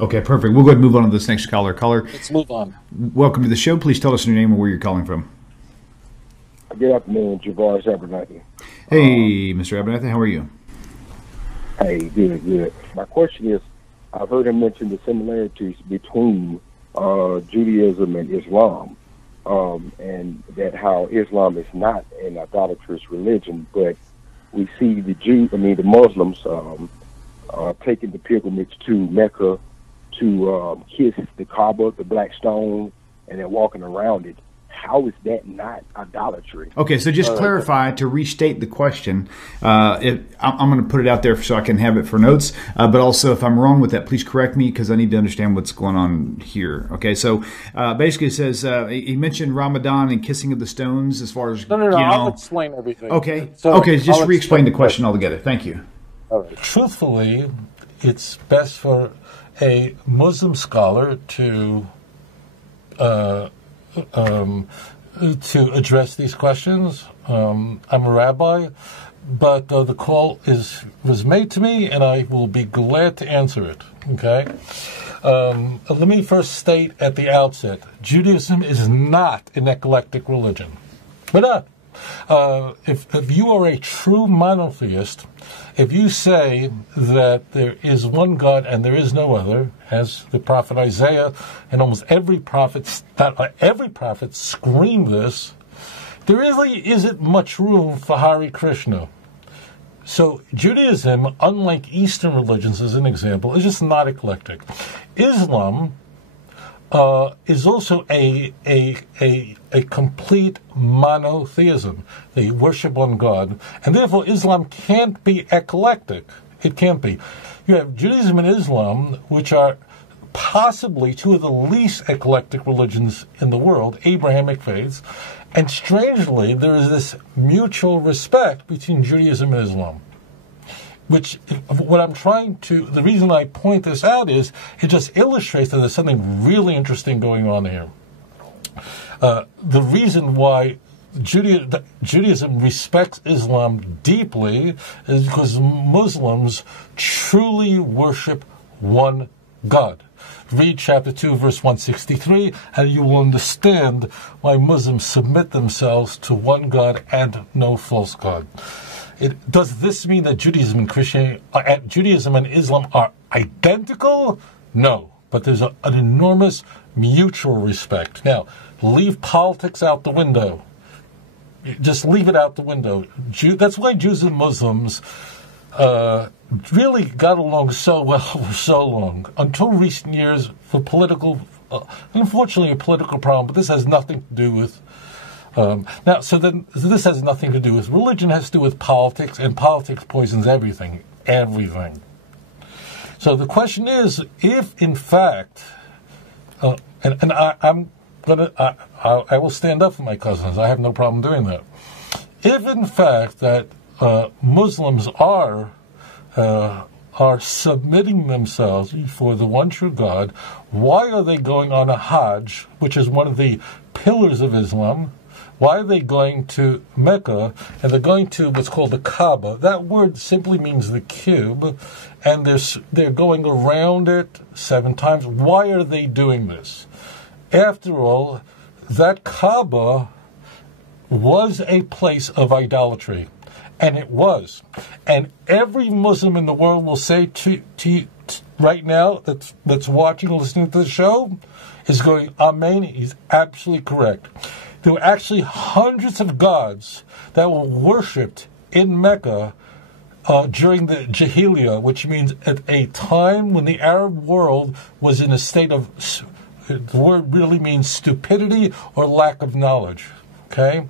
Okay, perfect. We'll go ahead and move on to this next caller. Caller, Let's move on. welcome to the show. Please tell us your name and where you're calling from. Good afternoon, Javaris Abernathy. Hey, Mr. Abernathy, how are you? Hey, good. My question is, I've heard him mention the similarities between Judaism and Islam, and that how Islam is not an idolatrous religion, but we see the Muslims taking the pilgrimage to Mecca to kiss the Kaaba, the black stone, and then walking around it. How is that not idolatry? Okay, so just clarify to restate the question. I'm going to put it out there so I can have it for notes. But also, if I'm wrong with that, please correct me because I need to understand what's going on here. Okay, so basically it says he mentioned Ramadan and kissing of the stones as far as No. I'll explain everything. Okay, So just re-explain the question altogether. Thank you. All right. Truthfully, it's best for a Muslim scholar to address these questions. I'm a rabbi, but the call was made to me, and I will be glad to answer it. Okay. Let me first state at the outset: Judaism is not an eclectic religion. We're not. If you are a true monotheist, if you say that there is one God and there is no other, as the prophet Isaiah and almost every prophet scream this, there really isn't much room for Hare Krishna. So Judaism, unlike Eastern religions as an example, is just not eclectic. Islam is also a complete monotheism. They worship one God. And therefore Islam can't be eclectic. It can't be. You have Judaism and Islam, which are possibly two of the least eclectic religions in the world, Abrahamic faiths. And strangely, there is this mutual respect between Judaism and Islam. The reason I point this out is it just illustrates that there's something really interesting going on here. The reason why Judaism respects Islam deeply is because Muslims truly worship one God. Read chapter 2, verse 163, and you will understand why Muslims submit themselves to one God and no false God. Does this mean that Judaism and Islam are identical? No, but there's an enormous mutual respect. Now, leave politics out the window. Just leave it out the window. That's why Jews and Muslims really got along so well for so long. Until recent years, for unfortunately a political problem, but this has nothing to do with this has nothing to do with religion. It has to do with politics, and politics poisons everything. So the question is, if in fact, I will stand up for my cousins. I have no problem doing that. If in fact that Muslims are submitting themselves before the one true God, why are they going on a Hajj, which is one of the pillars of Islam? Why are they going to Mecca, and they're going to what's called the Kaaba? That word simply means the cube, and they're going around it 7 times. Why are they doing this? After all, that Kaaba was a place of idolatry, and it was. And every Muslim in the world will say to you right now that's watching or listening to the show is going, Amen, he's absolutely correct. There were actually hundreds of gods that were worshipped in Mecca during the Jahiliyyah, which means at a time when the Arab world was in a state of, the word really means stupidity or lack of knowledge. Okay?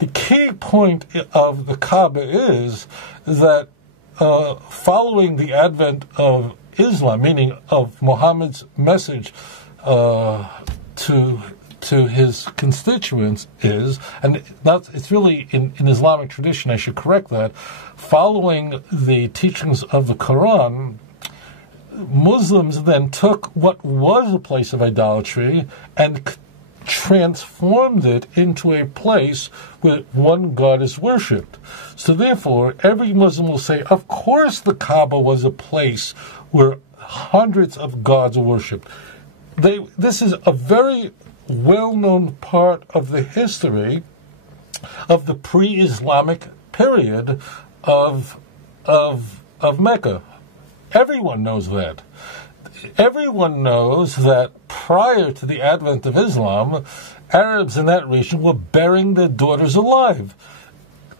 The key point of the Kaaba is that following the advent of Islam, meaning of Muhammad's message to his constituents it's really in Islamic tradition, I should correct that, following the teachings of the Quran, Muslims then took what was a place of idolatry and transformed it into a place where one God is worshipped. So therefore, every Muslim will say, of course the Kaaba was a place where hundreds of gods worshipped. This is a very well-known part of the history of the pre-Islamic period of Mecca. Everyone knows that. Everyone knows that prior to the advent of Islam, Arabs in that region were burying their daughters alive.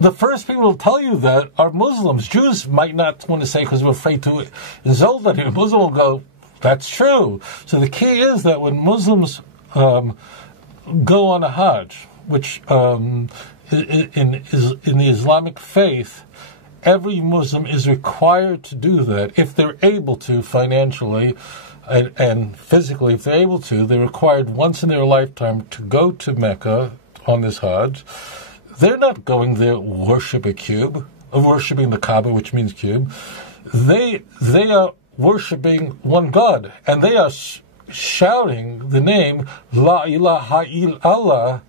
The first people to tell you that are Muslims. Jews might not want to say because we're afraid to insult that. A Muslim will go, that's true. So the key is that when Muslims go on a Hajj, which in the Islamic faith, every Muslim is required to do that if they're able to financially and physically. If they're able to, they're required once in their lifetime to go to Mecca on this Hajj. They're not going there worship a cube, worshiping the Kaaba, which means cube. They are worshiping one God, and they are shouting the name La ilaha illallah.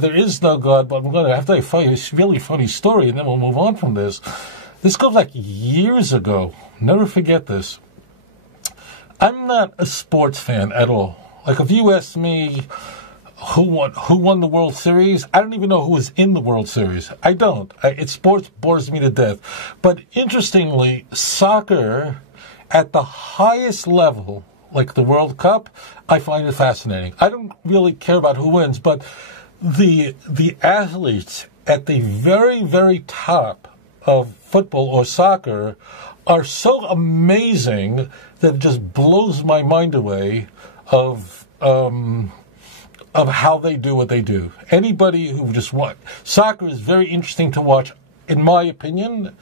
There is no God, but I'm going to have to tell you a really funny story, and then we'll move on from this. This goes like years ago. Never forget this. I'm not a sports fan at all. Like, if you ask me who won the World Series, I don't even know who was in the World Series. I don't. Sports bores me to death. But interestingly, soccer at the highest level, like the World Cup, I find it fascinating. I don't really care about who wins, but the athletes at the very, very top of football or soccer are so amazing that it just blows my mind away of how they do what they do. Anybody who just soccer is very interesting to watch, in my opinion.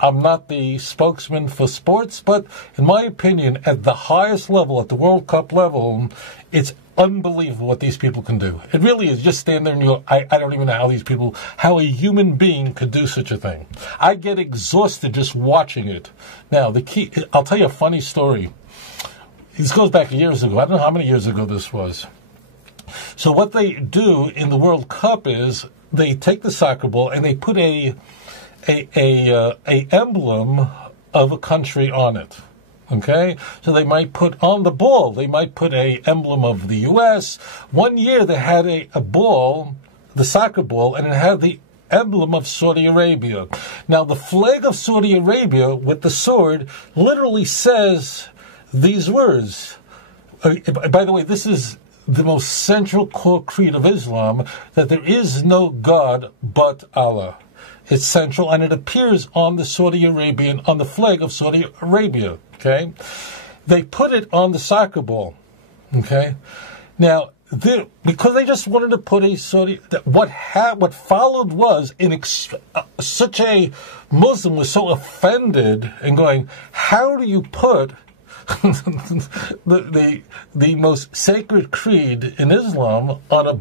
I'm not the spokesman for sports, but in my opinion, at the highest level, at the World Cup level, it's unbelievable what these people can do. It really is. Just stand there and you go, I don't even know how a human being could do such a thing. I get exhausted just watching it. Now, I'll tell you a funny story. This goes back years ago. I don't know how many years ago this was. So what they do in the World Cup is they take the soccer ball and they put a emblem of a country on it. Okay? So they might put on the ball, they might put a emblem of the U.S. One year they had a ball, the soccer ball, and it had the emblem of Saudi Arabia. Now, the flag of Saudi Arabia with the sword literally says these words. By the way, this is the most central core creed of Islam, that there is no God but Allah. It's central, and it appears on the flag of Saudi Arabia. Okay, they put it on the soccer ball. Okay, now because they just wanted to put a Saudi. What followed was such a Muslim was so offended and going, how do you put the most sacred creed in Islam on a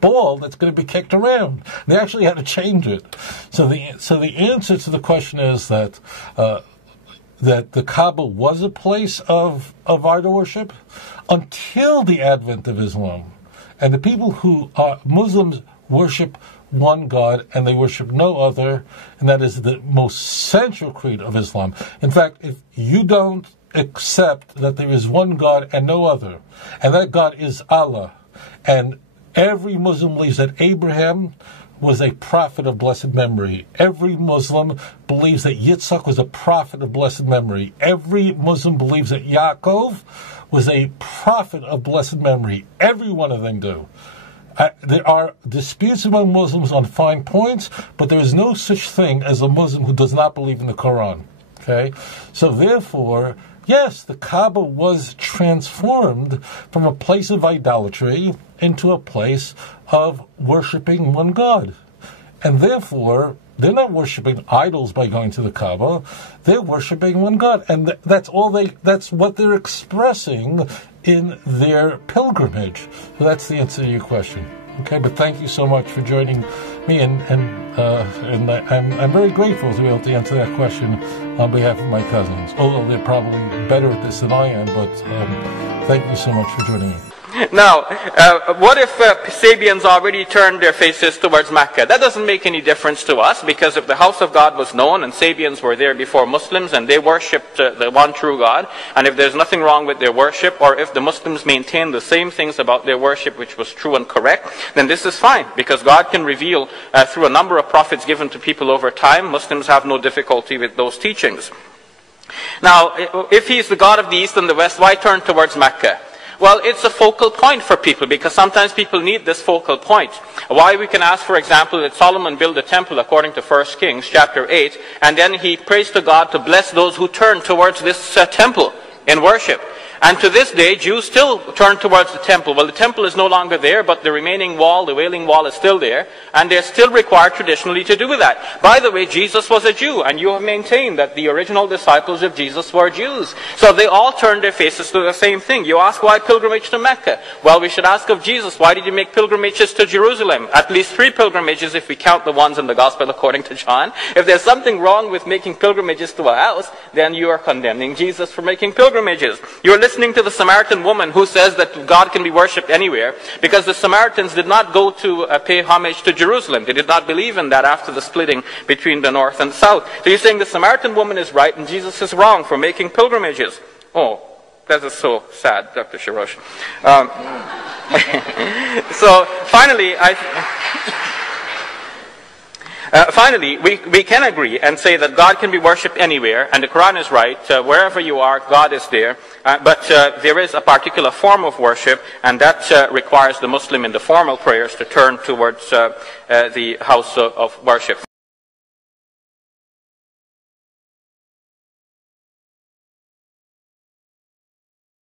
ball that's going to be kicked around? They actually had to change it. So the answer to the question is that the Kaaba was a place of idol worship until the advent of Islam, and the people who are Muslims worship one God and they worship no other, and that is the most central creed of Islam. In fact, if you don't accept that there is one God and no other, and that God is Allah, and every Muslim believes that Abraham was a prophet of blessed memory. Every Muslim believes that Yitzhak was a prophet of blessed memory. Every Muslim believes that Yaakov was a prophet of blessed memory. Every one of them do. There are disputes among Muslims on fine points, but there is no such thing as a Muslim who does not believe in the Quran. Okay? So therefore, yes, the Kaaba was transformed from a place of idolatry into a place of worshiping one God. And therefore, they're not worshiping idols by going to the Kaaba. They're worshiping one God. And that's what they're expressing in their pilgrimage. So that's the answer to your question. Okay, but thank you so much for joining me, and I'm very grateful to be able to answer that question on behalf of my cousins. Although they're probably better at this than I am, but thank you so much for joining me. Now, what if Sabians already turned their faces towards Mecca? That doesn't make any difference to us, because if the house of God was known and Sabians were there before Muslims and they worshipped the one true God, and if there's nothing wrong with their worship, or if the Muslims maintain the same things about their worship which was true and correct, then this is fine, because God can reveal through a number of prophets given to people over time. Muslims have no difficulty with those teachings. Now, if he's the God of the East and the West, why turn towards Mecca? Well, it's a focal point for people, because sometimes people need this focal point. Why we can ask, for example, that Solomon built a temple according to 1 Kings chapter 8, and then he prays to God to bless those who turn towards this temple in worship. And to this day, Jews still turn towards the temple. Well, the temple is no longer there, but the remaining wall, the Wailing Wall, is still there. And they're still required traditionally to do that. By the way, Jesus was a Jew, and you have maintained that the original disciples of Jesus were Jews. So they all turned their faces to the same thing. You ask, why pilgrimage to Mecca? Well, we should ask of Jesus, why did you make pilgrimages to Jerusalem? At least 3 pilgrimages if we count the ones in the Gospel according to John. If there's something wrong with making pilgrimages to a house, then you are condemning Jesus for making pilgrimages. You're listening to the Samaritan woman who says that God can be worshipped anywhere, because the Samaritans did not go to pay homage to Jerusalem. They did not believe in that after the splitting between the north and the south. So you're saying the Samaritan woman is right and Jesus is wrong for making pilgrimages. Oh, that is so sad, Dr. Shirosh. So finally, finally, we can agree and say that God can be worshipped anywhere, and the Quran is right. Wherever you are, God is there. But there is a particular form of worship, and that requires the Muslim in the formal prayers to turn towards the house of worship.